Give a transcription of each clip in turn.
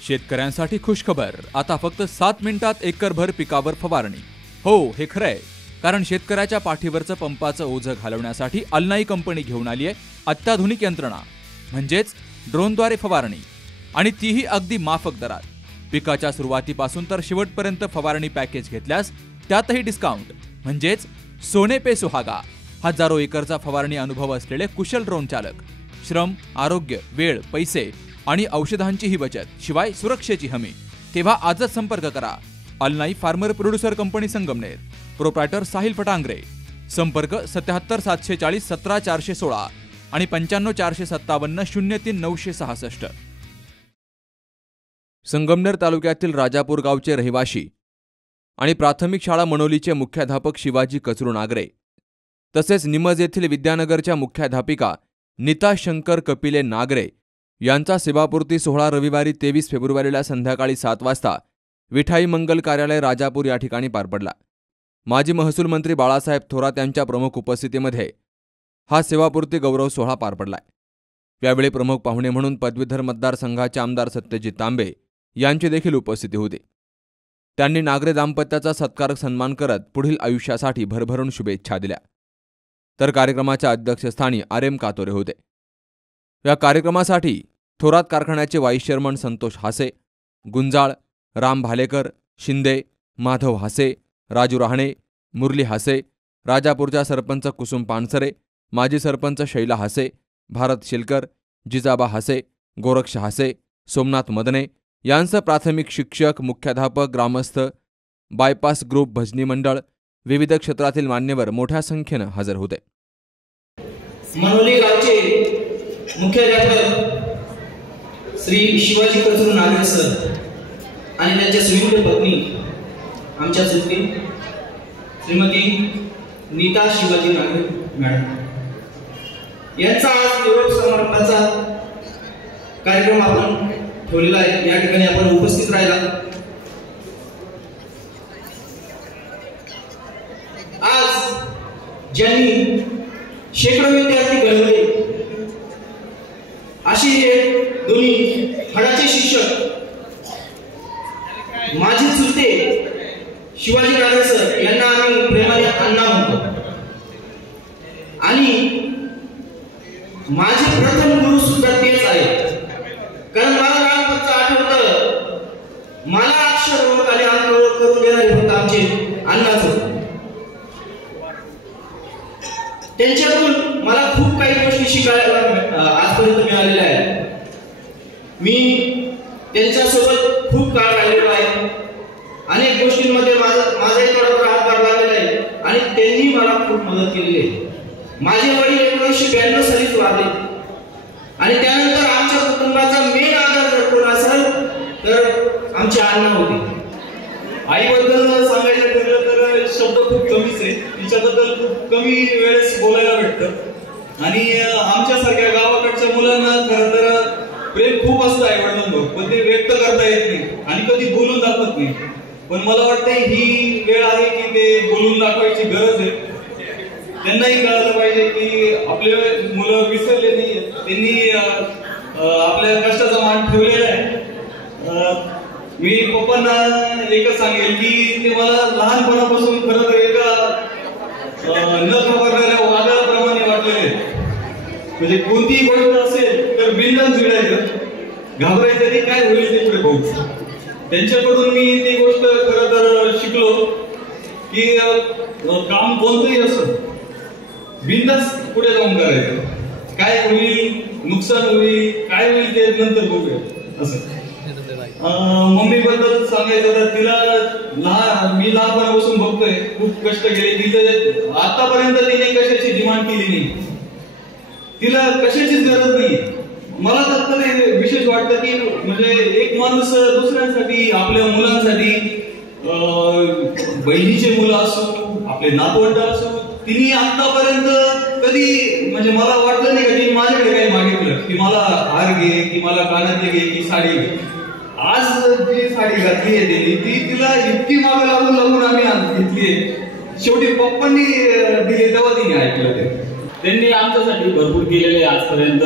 शेतकऱ्यांसाठी खुशखबर, आता फक्त 7 मिनिटात एकरभर पिकावर फवारणी। हो, हे खरंय, कारण शेतकऱ्याच्या पाठीवरचं पंपाचं ओझं घालवण्यासाठी अल्नाई कंपनी घेऊन आली आहे अत्याधुनिक यंत्रणा, म्हणजेच ड्रोनद्वारे फवारणी, आणि तीही अगदी माफक दरात। पिकाच्या सुरुवातीपासून तर शेवटपर्यंत फवारणी पॅकेज घेतल्यास त्यातही डिस्काउंट, म्हणजेच सोने पे सुहागा। हजारो एकरचा फवारणी अनुभव असलेले कुशल ड्रोन चालक, श्रम, आरोग्य, वेळ, पैसे आणि औषधांचीही बचत, शिवाय सुरक्षेची हमी। तेव्हा आजच संपर्क करा Alnai farmer producer company Sangamner, proprietor Sahil Phatangare. संपर्क 77 740 17 416 आणि 95 457 03 966। संगमनेर तालुक्यातील राजापूर गावचे रहिवाशी आणि प्राथमिक शाळा मनोलीचे मुख्याध्यापक शिवाजी कचरू नागरे, तसेच निमज येथील विद्यानगरच्या मुख्याध्यापिका नीता शंकर कपिले नागरे यांचा सेवापूर्ती सोहळा रविवारी 23 फेब्रुवारीला संध्याकाळी 7 वाजता विठाई मंगल कार्यालय राजापूर या ठिकाणी पार पडला। माजी महसूल मंत्री बाळासाहेब थोरात यांच्या प्रमुख उपस्थितीमध्ये हा सेवापूर्ती गौरव सोहळा पार पडलाय। यावेळी प्रमुख पाहुणे म्हणून पदवीधर मतदारसंघाचे आमदार सत्यजित तांबे यांची देखील उपस्थिती होती। त्यांनी नागरे दाम्पत्याचा सत्कार सन्मान करत पुढील आयुष्यासाठी भरभरून शुभेच्छा दिल्या। तर कार्यक्रमाच्या अध्यक्षस्थानी आर.एम. कातोरे होते। या कार्यक्रमासाठी थोरात कारखान्याचे वाईस चेअरमन संतोष हासे, गुंजाळ, राम भालेकर, शिंदे, माधव हासे, राजू राहणे, मुरली हासे, राजापूरच्या सरपंच कुसुम पानसरे, माजी सरपंच शैला हासे, भारत शिलकर, जिजाबा हासे, गोरक्ष हासे, सोमनाथ मदने यांसह प्राथमिक शिक्षक, मुख्याध्यापक, ग्रामस्थ, बायपास ग्रुप, भजनी मंडळ, विविध क्षेत्रातील मान्यवर मोठ्या संख्येनं हजर होते। मनोली गावचे मुख्याध्यापक श्री शिवाजी कचरू नागरे सर आणि त्यांच्या सुविध पत्नी आमच्या सुत्री श्रीमती नीता शिवाजी नागरे मॅडम यांचा आज निरोप समारंभाचा कार्यक्रम आपण ठेवलेला आहे। या ठिकाणी आपण उपस्थित राहिला। आज ज्यांनी शेकडो विद्यार्थी घडवले अशी हे दोन्ही हडाचे शिक्षक माझे चुलते शिवाजी नागरे सर यांना आम्ही प्रेमाने अण्णा म्हणतो, आणि माझे प्रथम गुरु सुद्धा तेच आहेत। कारण मला लहानपणचं आठवतं, मला अक्षर ओळख आणि अंक ओळख करून देणारे फक्त आमचे अण्णाच होते। त्यांच्याकडून मला खूप काही गोष्टी शिकायला आजपर्यंत मिळालेल्या आहेत। मी त्यांच्यासोबत खूप काळ राहिलेलो आहे। अनेक गोष्टींमध्ये माझाही थोडाफार हातभार लागलेला आहे आणि त्यांनी मला खूप मदत केलेली आहे। माझे वडील 1992 सालीच वारले आणि त्यानंतर आमच्या कुटुंबाचा मेन आधार जर कोण असेल तर आमचे अण्णा होते। आईबद्दल सांगायचं ठरलं तर शब्द खूप कमीच आहे, तिच्याबद्दल खूप कमी वेळेस बोलायला भेटतं आणि आमच्यासारख्या गावाकडच्या मुलांना खरं तर प्रेम खूप असतं आईवडिलांवर, पण ते व्यक्त करता येत नाही आणि कधी बोलून दाखवत नाही। पण मला वाटतं ही वेळ आहे की ते बोलून दाखवायची गरज आहे। त्यांनाही कळालं पाहिजे की आपले मुलं विसरले नाही, त्यांनी आपल्या कष्टाचा मान ठेवलेला आहे। मी पप्पांना एकच सांगेल की ते मला लहानपणापासून खरं तर एका न खबरणाऱ्या वादळाप्रमाणे वाटलेले, म्हणजे कोणतीही गोष्ट असेल तर बिनधास्त भिडायचं, घाबरायचं नाही, काय होईल ते पुढे पाहू। त्यांच्याकडून मी ती गोष्ट खरं तर शिकलो की काम कोणतंही असं बिनधास्त पुढे जाऊन करायचं, काय होईल, नुकसान होईल, काय होईल ते नंतर बघूया असं। मम्मी बद्दल सांगायचं तर तिला मी लहानपणापासून बघतोय, खूप कष्ट केले तिचं। आतापर्यंत तिने कशाची डिमांड केली नाही, तिला कशाचीच गरज नाही। मला तर विशेष वाटतं की म्हणजे एक माणूस दुसऱ्यांसाठी, आपल्या मुलांसाठी, बहिणीचे मुलं असो, आपले नातवंड असो, तिने आतापर्यंत कधी म्हणजे मला वाटलं नाही का तिने माझ्याकडे काही मागितलं की मला हार घे, की मला कानातले घे, की साडी घे। आज जी साडी घातली आहे ती तिला इतकी मागे लागून लागून आम्ही घेतली, शेवटी पप्पांनी दिली तेव्हा तिने ऐकलं ते। त्यांनी आमच्यासाठी भरपूर केलेले आजपर्यंत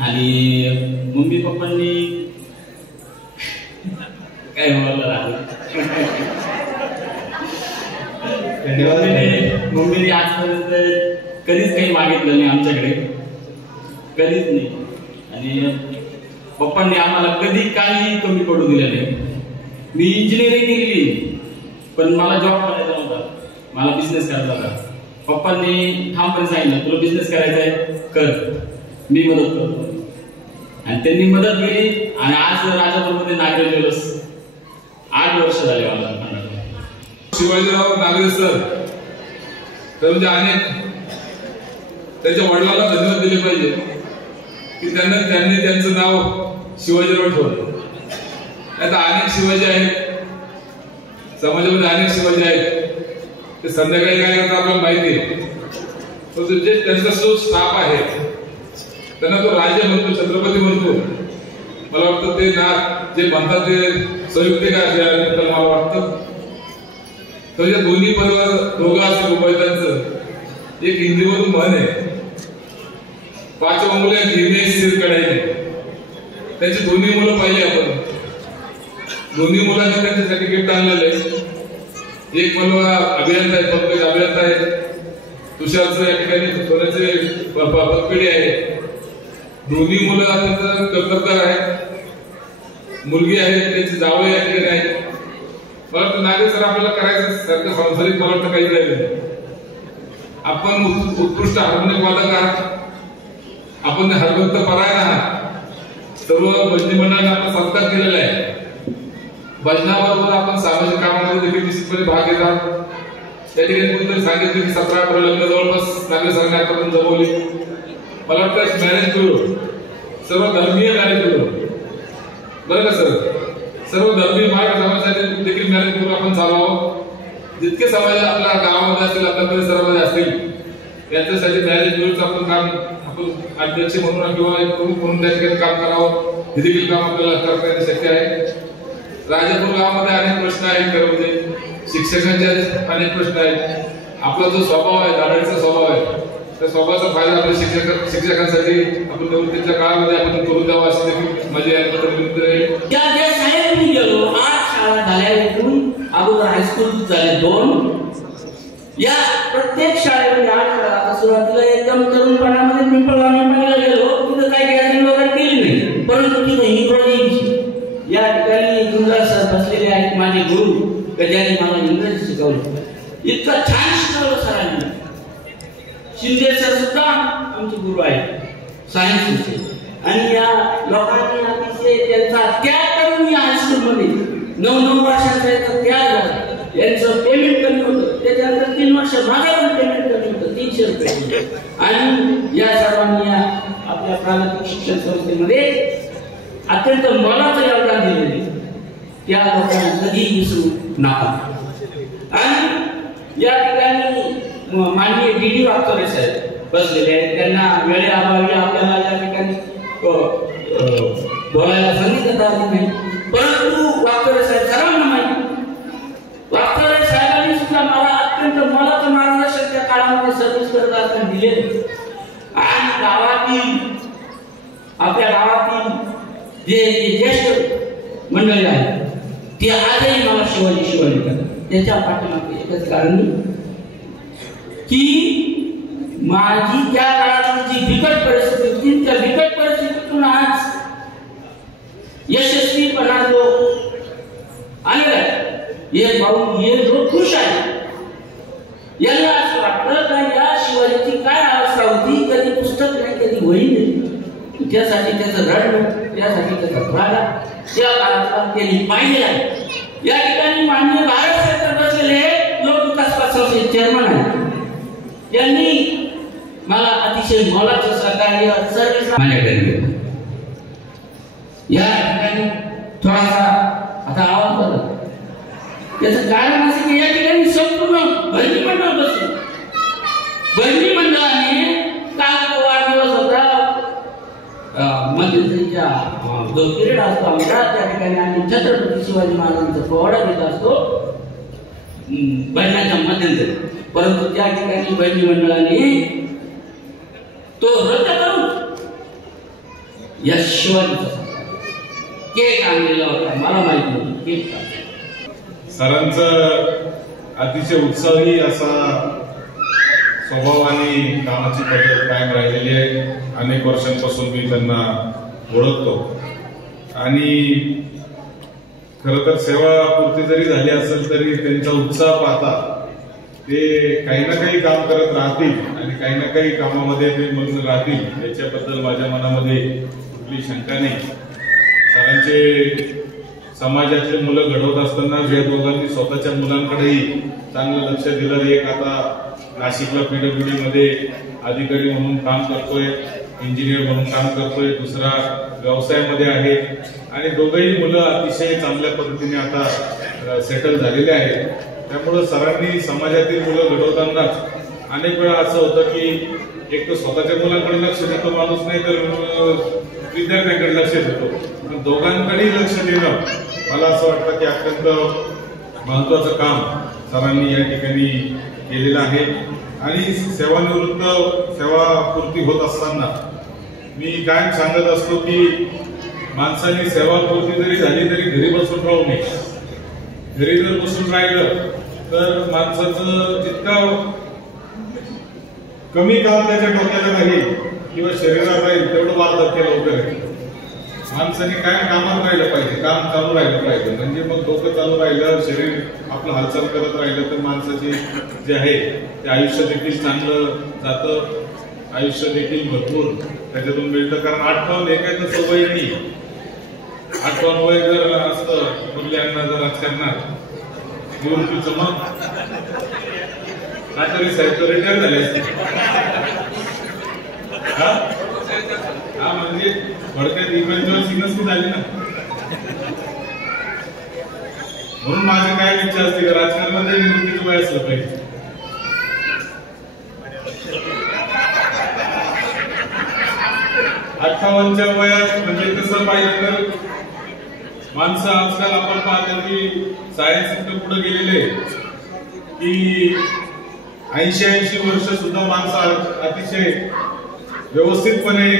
आणि मम्मी पप्पांनी काय बोलायला लागलं. मम्मीने आजपर्यंत कधीच काही मागितलं नाही आमच्याकडे, कधीच नाही. आणि पप्पांनी आम्हाला कधी काही कमी पडू दिलं नाही. मी इंजिनिअरिंग केली पण मला जॉब करायचा नव्हता, मला बिझनेस करायचा होता. पप्पांनी ठामपणे सांगितलं तुला बिझनेस करायचा आहे कर, मी मदत करतो. आणि त्यांनी मदत केली आणि आज राजापूरमध्ये नागरे ज्वेलर्स 8 वर्ष झाले मला. शिवाजीराव नागरे सर तर म्हणजे अनेक त्याच्या वडिलांना धन्यवाद दिले पाहिजे की त्यांनी त्यांचं नाव शिवाजीराव ठेवलं. आता अनेक शिवाजी आहेत समाजामध्ये, अनेक शिवाजी आहेत. ते संध्याकाळी काय करतात आपल्याला माहिती आहे. पण जे त्यांचा जो स्टाफ आहे त्यांना तो राजे म्हणतो, छत्रपती म्हणतो. मला वाटतं ते ना जे म्हणतात ते संयुक्त काय मला वाटतं त्याच्या दोन्ही पदावर दोघं असे उभयतांचं एक हिंदीमधून म्हण आहे, 5 उंगल्या घेणे सिर कढायने. त्यांची दोन्ही मुलं पाहिली आपण, दोन्ही मुलांनी त्यांच्यासाठी गिफ्ट आणलेलं आहे. एक मुलगा अभियंता आहे, पंकज अभियंता आहे. तुषारचं या ठिकाणी सोन्याचे पतपेढी आहे. दोन्ही मुलं त्यांचं कर्तबगार आहेत, मुलगी आहे त्याची जावळ या ठिकाणी आहे. मला वाटतं नागरे सर आपल्याला करायचं सारखं संसारिक मला वाटतं काही राहिलं. आपण उत्कृष्ट हार्मोनियम वादक आहात, आपण हरभक्त परायण आहात. सर्व भजनी मंडळाने आपला सत्कार केलेला आहे. भजनाबरोबर आपण सामाजिक कामामध्ये देखील निश्चितपणे भाग घेतात. त्या ठिकाणी कोणतरी सांगितलं की 17-18 लग्न जवळपास नागरे सरांनी आतापर्यंत जमवली. मला वाटतं एक मॅरेज ब्युरो, सर्व धर्मीय मॅरेज ब्युरो, बरं का सर, सर्व धर्मीय मराठा समाजासाठी देखील मॅरेज ब्युरो आपण चालवावं. जितके समाज आपल्या गावामध्ये असतील, आपल्या परिसरामध्ये असतील, यांच्यासाठी मॅरेज ब्युरोचं आपण काम आपण अध्यक्ष म्हणून किंवा एक प्रमुख म्हणून त्या ठिकाणी काम करावं. हे देखील काम आपल्याला करता येणं शक्य आहे. राजापूर गावामध्ये अनेक प्रश्न आहेत, खरं म्हणजे शिक्षकांचे अनेक प्रश्न आहेत. आपला जो स्वभाव आहे, धाडणीचा स्वभाव आहे, त्या स्वभावाचा फायदा आपल्या शिक्षकांसाठी आपण निवृत्तीच्या काळामध्ये आपण करून द्यावा अशी देखील माझी याबद्दल विनंती आहे. ज्या शाळेत मी गेलो 8 शाळा झाल्या, इथून अगोदर हायस्कूल झाले 2. या प्रत्येक शाळेमध्ये 8 शाळा. आता सुरुवातीला एकदम तरुणपणामध्ये पिंपळगावला गेलो, तिथं काही गॅदरिंग वगैरे केली नाही, परंतु तिथं इंग्रजी या ठिकाणी गुंजाळ सर बसलेले आहेत माझे गुरु, ज्यांनी मला इंग्रजी शिकवलं. इतकं छान शिकवलं सरांनी. शिंदे सर सुद्धा आमचे गुरु आहेत सायन्सचे. आणि या लोकांनी अतिशय त्यांचा त्याग करून या हायस्कूलमध्ये 9 वर्षाचा त्याग झाला. यांचं पेमेंट कमी होतं, त्याच्यानंतर 3 वर्ष माझं पण पेमेंट कमी होतं, 300 रुपये. आणि या सर्वांनी आपल्या प्राथमिक शिक्षण संस्थेमध्ये अत्यंत मोलाचं योगदान दिलेले त्या लोकांना कधी विसरू नका. आणि या ठिकाणी माननीय डी वागचौरे साहेब बसलेले आहेत. त्यांना वेळेअभावी आपल्याला या ठिकाणी बोलायला सांगितलं नाही, परंतु वागचौरे साहेब सर्वांना माहिती. वागचौरे साहेबांनी सुद्धा मला अत्यंत मोलाचं मार्गदर्शन त्या काळामध्ये सर्व्हिस करत असताना दिले. आणि गावातील आपल्या गावातील जे ज्येष्ठ मंडळी आहेत ते आजही मला शिवाजी करतात. त्याच्या पाठीमागे एकच कारण की माझी त्या काळातली जी बिकट परिस्थिती होती, त्या बिकट परिस्थितीतून आज यशस्वीपणा जो आलेला आहे, हे भाऊ हे जो खुश आहे, याला असं वाटतं का या शिवाजीची काय अवस्था होती, कधी पुस्तक नाही, कधी वही नाही. त्यासाठी त्याचं रडणं, त्यासाठी त्याचा राडा त्या काळात त्यांनी पाहिलेला आहे. या ठिकाणी माननीय भारत सरकार बसलेले लोकविकास संस्थेचे चेअरमन आहेत. यांनी मला अतिशय मोलाचं सहकार्य सर्व्हिस माझ्याकडे. या ठिकाणी थोडासा आता आवाज बदल. याचं कारण असं की या ठिकाणी संपूर्ण भरणी मंडळ बसलं. भरणी मंडळाने काल वाढदिवस होता, मध्यंतरीच्या जो पिरियड असतो आमचा, त्या ठिकाणी आम्ही छत्रपती शिवाजी महाराजांचा पोवाडा घेत असतो भजनाच्या मध्यंतरी. परंतु त्या ठिकाणी भजनी मंडळाने तो रद्द करून या शिवाजीचा केक आणलेला होता, मला माहित नव्हतं केक का. सरांचं अतिशय उत्साही असा स्वभाव आणि कामाची पद्धत कायम राहिलेली आहे. अनेक वर्षांपासून मी त्यांना ओळखतो आणि खरं तर सेवापूर्ती जरी झाली असेल तरी त्यांचा उत्साह पाहता ते काही ना काही काम करत राहतील आणि काही ना काही कामामध्ये ते मग्न राहतील याच्याबद्दल माझ्या मनामध्ये कुठली शंका नाही. सरांचे समाजातले मुलं घडवत असताना या दोघांनी स्वतःच्या मुलांकडेही चांगलं लक्ष दिलं. एक आता नाशिकला PWD मध्ये अधिकारी म्हणून काम करतोय, इंजिनियर म्हणून काम करतोय, दुसरा व्यवसायामध्ये आहे आणि दोघंही मुलं अतिशय चांगल्या पद्धतीने आता सेटल झालेले आहेत. त्यामुळं सरांनी समाजातील मुलं घडवताना अनेक वेळा असं होतं की एक तर स्वतःच्या मुलांकडे लक्ष देतो माणूस, नाही तर विद्यार्थ्यांकडे लक्ष देतो. दोघांकडेही लक्ष देणं मला असं वाटतं की अत्यंत महत्वाचं काम सरांनी या ठिकाणी केलेलं आहे. आणि सेवापूर्ती होत असताना मी कायम सांगत असतो की माणसाने सेवापूर्ती जरी झाली तरी घरी बसून राहू नये. घरी जर बसून राहिलं तर माणसाचं जितकं कमी काम त्याच्या डोक्याला राहील किंवा शरीरात राहील तेवढं वार्धक्य लवकर येईल. माणसाने कायम कामात राहिलं पाहिजे, काम चालू राहिलं पाहिजे. म्हणजे मग डोकं चालू राहिलं, शरीर आपलं हालचाल करत राहिलं तर माणसाचे जे आहे ते आयुष्य देखील चांगलं जातं, आयुष्य देखील भरपूर त्याच्यातून मिळतं. कारण आठवण एकाच सवय नाही. आठवण वय जर असतं मुल्यांना जर राजकारणात निवृत्तीचं मग काहीतरी साहेब रिटायर झाले असते. हा म्हणजे थोडक्यात इव्हेंच्युअल सिग्नस झाली ना. म्हणून माझी काय इच्छा असते की राजकारणामध्ये निवृत्तीचं वय असलं पाहिजे. अठ्ठावन्नच्या वयात म्हणजे कसं पाहिजे तर माणसं आजकाल आपण पाहतो की सायन्स इतकं पुढे गेलेले की 80 वर्ष सुद्धा माणसं अतिशय व्यवस्थितपणे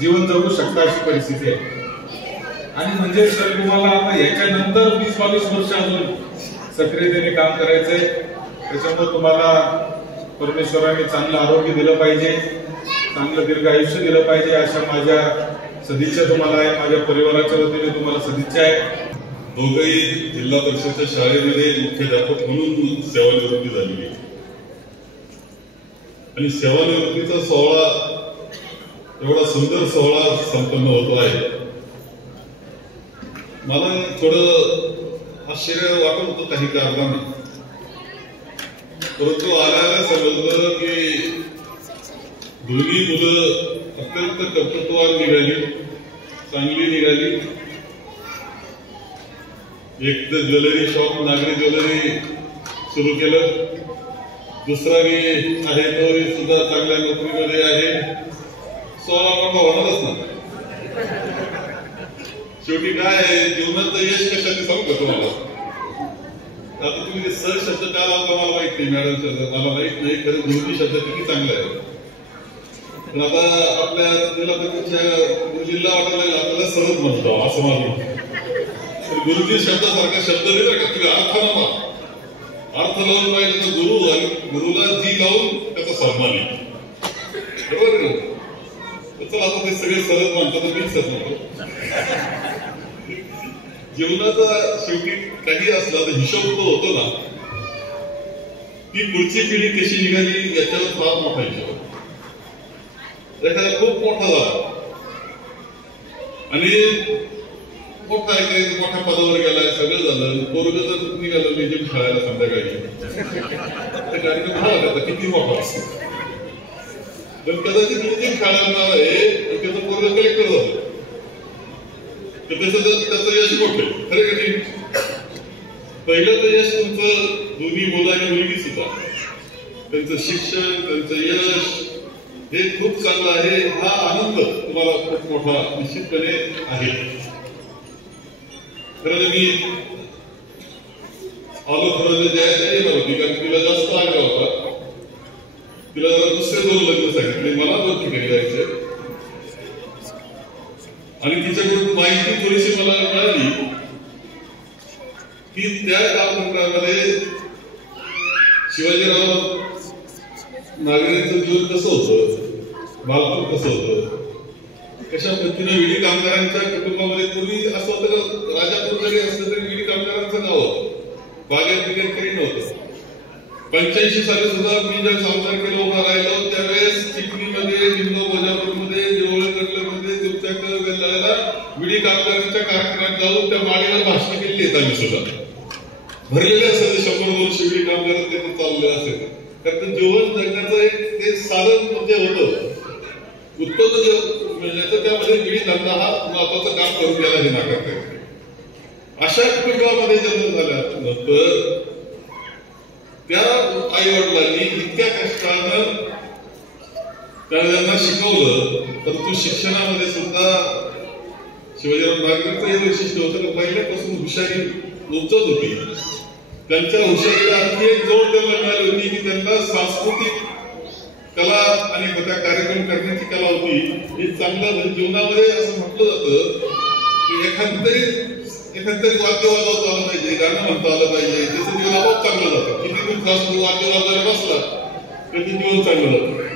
जीवन जगू शकता अशी परिस्थिती आहे. आणि म्हणजे सर तुम्हाला आता याच्यानंतर 20-22 वर्ष अजून सक्रियतेने काम करायचंय. त्याच्यामुळे तुम्हाला परमेश्वराने चांगलं आरोग्य दिलं पाहिजे, चांगलं दीर्घ आयुष्य दिलं पाहिजे अशा माझ्या सदिच्छा तुम्हाला आहे. माझ्या परिवाराच्या वतीने तुम्हाला सदिच्छा आहे. दोघंही जिल्हा परिषदच्या शाळेमध्ये मुख्याध्यापक म्हणून सेवानिवृत्ती झालेली आणि सेवानिवृत्तीचा सोहळा एवढा सुंदर सोहळा संपन्न होतो आहे. मला थोडं आश्चर्य वाटत होतं काही कारणाने, परंतु आल्याला समजलं की दोन्ही मुलं अत्यंत कर्तृत्ववान निघाली, चांगली निघाली. एक तर ज्वेलरी शॉप, नागरी ज्वेलरी सुरू केलं. दुसरा आहे तो सुद्धा चांगल्या नोकरीमध्ये आहे. 16 मोठा होणारच ना. शेवटी काय आहे जीवनाचं यश कशाने सांगू का तुम्हाला. आता तुम्ही सर शब्द का लावता मला माहित नाही, मॅडम शब्द मला माहित नाही. खरं गुरुजी शब्द किती चांगला आहे. पण आता आपल्या जिल्हा वाटायला आपल्याला सरळ म्हणतो असं माझं. गुरुजी शब्दासारखा शब्द नाही का तुम्ही अर्थ लावून पाहिजे तर गुरु आणि गुरुला जी लावून त्याचा सन्मान आहे. बरोबर ना. चला आता ते सगळे सरळ म्हणतात तर मी सरळ म्हणतो. जीवनाचा शेवटी काही असला तर हिशोब तो होतो ना. ती पुढची पिढी कशी निघाली याच्यावर फार मोठा हिशोब. एखादा खूप मोठा झाला आणि मोठा आहे मोठ्या पदावर गेलाय, सगळं झालं. पोरग जर निघालं लेजिम खेळायला संध्याकाळी त्या कार्यक्रम झाला किती मोठा असतो. पण कदाचित लेजिम खेळायला आहे त्याचं पोरग कलेक्टर झालं तर त्याचं यश मोठं खरं का नाही. पहिलं तर यश तुमचं दोन्ही मुलं आणि मुलगी सुद्धा त्यांचं शिक्षण, त्यांचं यश हे खूप चांगलं आहे. हा आनंद तुम्हाला खूप मोठा निश्चितपणे आहे. खरं मी आलो थोडं द्यायचं येणार होती कारण तिला जास्त आग्रह होता. तिला जरा दुसरे 2 लग्न सांगितले, मला 2 ठिकाणी जायचं. आणि तिच्याकडून माहिती थोडीशी मला मिळाली की त्या कालखंडामध्ये शिवाजीराव नागरेंचं जीवन कसं होतं, बालपण कसं होतं, कशा पद्धतीने विडी कामगारांच्या कुटुंबामध्ये पूर्वी असं होतं का राजापूर जरी असलं तरी विडी कामगारांचं गाव होतं, बागेत बिगेत काही नव्हतं. 85 साली सुद्धा मी ज्या संसार केला उभा राहिलो त्यावेळेस चिखलीमध्ये, निंदो बजापूरमध्ये, देवळकडमध्ये, दुपच्याकडे वेल्लाला विडी कामगारांच्या कारखान्यात जाऊन त्या माडीवर भाषण केली आहेत आम्ही सुद्धा. भरलेले असायचे 100-200 विडी कामगार तिथे चालले असेल. कारण जीवन जगण्याचं एक ते साधन म्हणजे होतं, उत्पन्न जे मिळण्याचं त्यामध्ये विडी धंदा हा महत्वाचं काम करून द्यायला हे नाकारते. अशा कुटुंबामध्ये जन्म झाल्यानंतर त्या आई वडिलांनी इतक्या कष्टानं त्यांना शिकवलं, परंतु शिक्षणामध्ये सुद्धा शिवाजीराव नागरेंचं हे वैशिष्ट्य होतं की पहिल्यापासून हुशारी उचत होती. त्यांच्या हुशारीला आणखी एक जोड त्यांना मिळाली होती की त्यांना सांस्कृतिक कला आणि त्या कार्यक्रम करण्याची कला होती. हे चांगलं जीवनामध्ये असं म्हटलं जातं की एखादतरी वाद्य वाजवता आलं पाहिजे, गाणं म्हणता आलं पाहिजे, त्याचं जीवन आपोआप चांगलं जातं. किती दिवस वाद्य वाजवायला बसला त्याचं जीवन चांगलं जातं.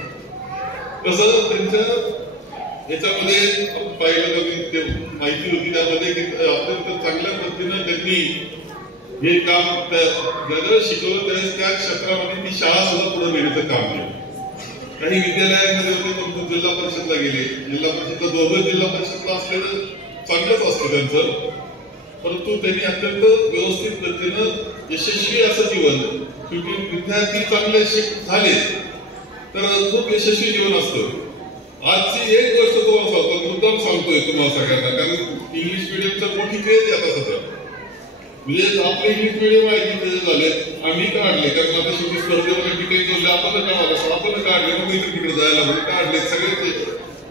तसं त्यांच्या याच्यामध्ये पाहिलं तर माहिती होती त्यामध्ये की अत्यंत चांगल्या पद्धतीनं त्यांनी हे काम ज्यावेळेस शिकवलं त्यावेळेस त्या क्षेत्रामध्ये ती शाळा सुद्धा पुढे नेण्याचं काम केलं. काही विद्यालयांमध्ये होते परंतु जिल्हा परिषदला गेले. जिल्हा परिषदला दोघं जिल्हा परिषदला असलेलं चांगलंच असतं त्यांचं, परंतु त्यांनी अत्यंत व्यवस्थित पद्धतीनं यशस्वी असं जीवन, शेवटी विद्यार्थी चांगले झाले तर खूप यशस्वी जीवन असतं. आजची एक गोष्ट तुम्हाला सांगतो, मुद्दाम सांगतोय तुम्हाला सगळ्यांना, कारण इंग्लिश मिडियमचं मोठी क्रेज आता सध्या. म्हणजे आपले इंग्लिश मिडियम आहे की झाले आम्ही काढले, कारण आता शेवटी स्पर्धेमध्ये ठिकाणी जोडले आपण काढावं, आपण काढले मग इथे तिकडे जायला म्हणून काढले. सगळे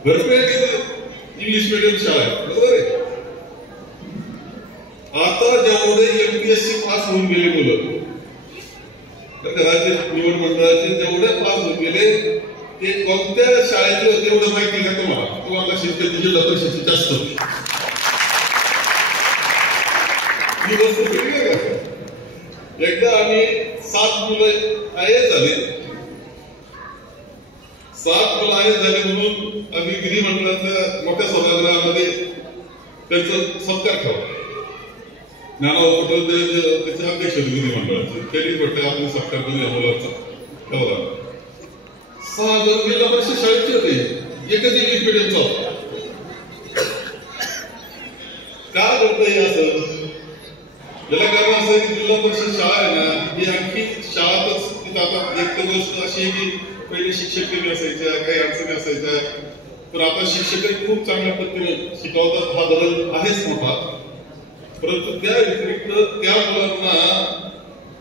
भरपूर इंग्लिश मिडियम शाळा आहे, बरोबर आहे. आता जेवढे MPSC पास होऊन गेले मुलं, राज्य निवड मंडळाचे जेवढे पास होऊन गेले ते कोणत्या शाळेतले होते एवढं माहिती का तुम्हाला शेतकरी जिल्हा परिषदेची जास्त होती. ही गोष्ट वेगळी आहे. एकदा आम्ही 7 मुलं IAS झाले, 7 मुलं IAS झाले म्हणून आम्ही विधिमंडळातल्या मोठ्या सभागृहामध्ये त्यांचा सत्कार ठेवला. ज्ञानराव पटोले त्याचे अध्यक्ष होते विधिमंडळाचे, त्यांनी म्हटलं आपण सत्कार करूया मुलांचा ठेवला. 6 जण जिल्हा परिषद शाळेचे होते, एकच इंग्लिश मिडियमचा होता. का करता हे असं? याला कारण असं की जिल्हा परिषद शाळा आहे ना, ही आणखी शाळातच आता एक तर गोष्ट अशी आहे की पहिले शिक्षक कमी असायच्या, काही अडचणी असायच्या, पण आता शिक्षकही खूप चांगल्या पद्धतीने शिकवतात. हा बदल आहेच मोठा, परंतु त्या व्यतिरिक्त त्या मुलांना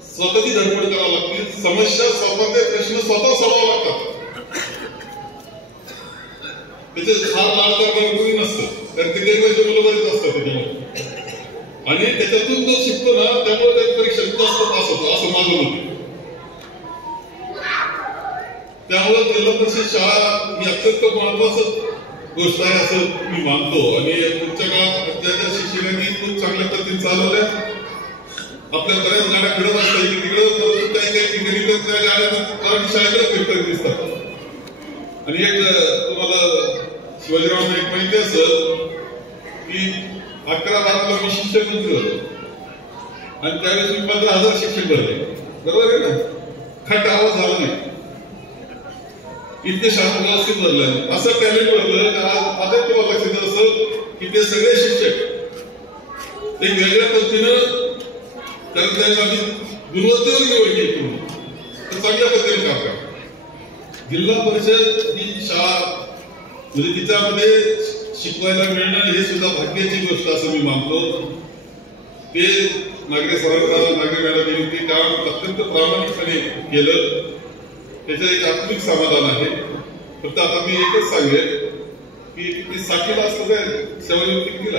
स्वतःची धडपड करावी लागते. समस्या स्वतःचे प्रश्न स्वतः सोडवावे लागतात. त्याचे फार लाड करणारे नसतं, कारण ते गरीबाचे मुलं बरेच असतात त्याच्यामध्ये, आणि त्याच्यातून जो शिकतो ना त्यामुळे त्याची परीक्षा जास्त पास होतो असं माझं मत. त्यामुळे जिल्हा परिषद शाळा ही अत्यंत महत्वाचं गोष्ट आहे असं मी मानतो. आणि पुढच्या काळात त्या शिक्षकांनी खूप चांगल्या पद्धतीने चालवल्या. आपल्या बऱ्याच गाड्या फिरत असतात तिकडं, काही काही ठिकाणी तर त्या गाड्या मराठी शाळेकडे फिरतात दिसतात. आणि एक तुम्हाला शिवाजीरावांना एक माहिती असेल की 11-12ला मी शिक्षक मंत्री होतो आणि त्यावेळेस मी 15,000 शिक्षक भरले, बरोबर आहे ना. खट आवाज झाला नाही, इतके शाळा व्यवस्थित भरलं, असं टॅलेंट भरलं. आता तुम्हाला लक्षात असं की ते सगळे शिक्षक ते वेगळ्या पद्धतीनं, कारण त्यांना गुणवत्तेवर निवड केली तर चांगल्या पद्धतीने काम करा. जिल्हा परिषद ही शाळा म्हणजे तिच्यामध्ये शिकवायला मिळणं हे सुद्धा भाग्याची गोष्ट असं मी मानतो. ते नागरे सरांना, नागरे मॅडम ते काम अत्यंत प्रामाणिकपणे केलं, त्याचं एक आत्मिक समाधान आहे. फक्त आता मी एकच सांगेन की साखीला असतं काय सेवानिवृत्ती कितीला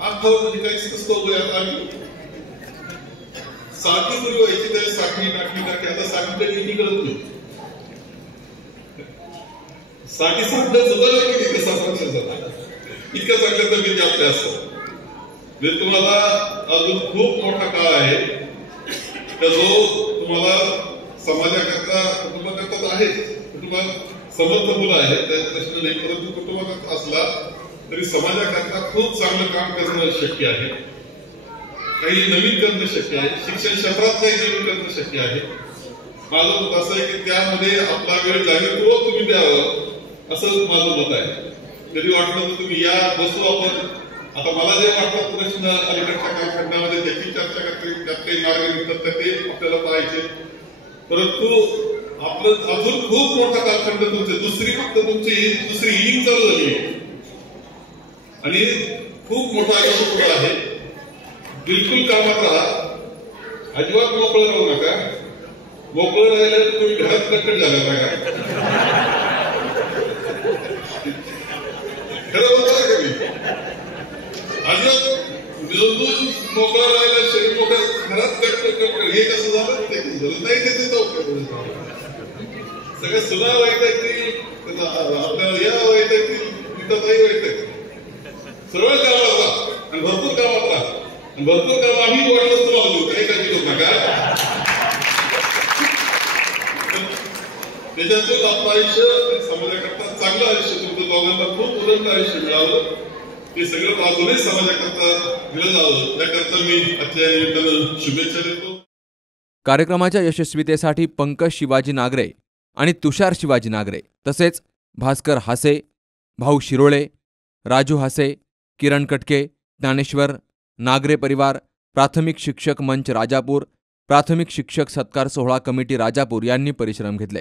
8,000 म्हणजे काहीच नसतं. आम्ही साखी सुरू व्हायची त्यावेळी साखळी टाकली, आता साखी तरी कळत नाही. साठी सुद्धा सुद्धा केली कसा पक्ष जातात इतक्या चांगल्या तब्येती आपल्या असतात. म्हणजे तुम्हाला अजून खूप मोठा काळ आहे का जो तुम्हाला समाजाकरता कुटुंबाकरता आहे. कुटुंबात समर्थ मुलं आहेत त्यात प्रश्न नाही, परंतु कुटुंबाकरता असला तरी समाजाकरता खूप चांगलं काम करणं शक्य आहे. काही नवीन करणं शक्य आहे. शिक्षण क्षेत्रात काही नवीन करणं शक्य आहे. माझं मत असं आहे की त्यामध्ये आपला वेळ जाणीवपूर्वक तुम्ही द्यावं असं माझं मत आहे. कधी वाटलं तर तुम्ही या बसू आपण. आता मला जे वाटतं प्रश्न अलीकडच्या कालखंडामध्ये त्याची चर्चा करते, त्यात काही मार्ग निघतात तर ते आपल्याला पाहायचे. परंतु आपलं अजून खूप मोठा कालखंड तुमचे फक्त तुमची दुसरी इनिंग चालू झाली आहे आणि खूप मोठा आयुष्य आहे. बिलकुल कामात राहा, अजिबात मोकळं राहू नका. मोकळं राहिलं तर तुम्ही घरात कटकट झाला का? खरं बोलतो का मी? अजिबात बिलकुल मोकळं राहिलं, शरीर मोकळं, घरात कटकट हे कसं झालं ते कसं झालं नाही ते सगळं सुना वाईट आपल्याला या वाईट विकताही वाईट सरळ कामात राहा आणि भरपूर कामात राहा. भरपूर काम आम्ही वाटलं तुम्हाला देऊ, काही काळजी करू नका. त्याच्यातून आपलं आयुष्य समाजाकरता चांगलं आयुष्य, तुमचं दोघांना खूप उदंड आयुष्य मिळावं, हे सगळं बाजूने समाजाकरता दिलं जावं त्याकरता मी आजच्या निमित्तानं शुभेच्छा देतो. कार्यक्रमाच्या यशस्वीतेसाठी पंकज शिवाजी नागरे आणि तुषार शिवाजी नागरे तसेच भास्कर हासे, भाऊ शिरोळे, राजू हासे, किरण कटके, ज्ञानेश्वर नागरे परिवार, प्राथमिक शिक्षक मंच राजापूर, प्राथमिक शिक्षक सत्कार सोहळा कमिटी राजापूर यांनी परिश्रम घेतले.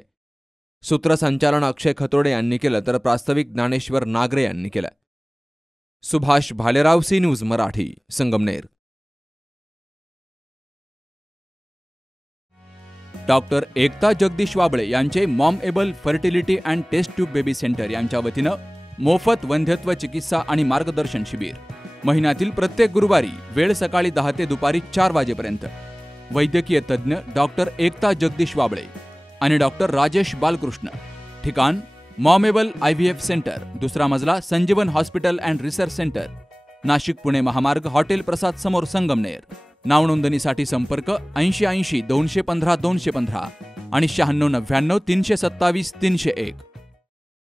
सूत्रसंचालन अक्षय खतोडे यांनी केलं तर प्रास्ताविक ज्ञानेश्वर नागरे यांनी केलं. Subhash Bhalerao, C news Marathi, Sangamner. Doctor Ekta Jagdish Wable यांचे mom able fertility and test tube baby centre यांच्या वतीनं मोफत वंध्यत्व चिकित्सा आणि मार्गदर्शन शिबिर. महिन्यातील प्रत्येक गुरुवारी, वेळ सकाळी 10 ते दुपारी 4 वाजेपर्यंत. वैद्यकीय तज्ज्ञ डॉक्टर एकता जगदीश वाबळे आणि डॉक्टर राजेश बालकृष्ण. ठिकाण मॉमेबल IVF सेंटर, दुसरा मजला, संजीवन hospital and research centre, Nashik Pune महामार्ग, हॉटेल प्रसाद समोर, संगमनेर. नाव नोंदणीसाठी संपर्क 8080 215 215 आणि 9699 327 301.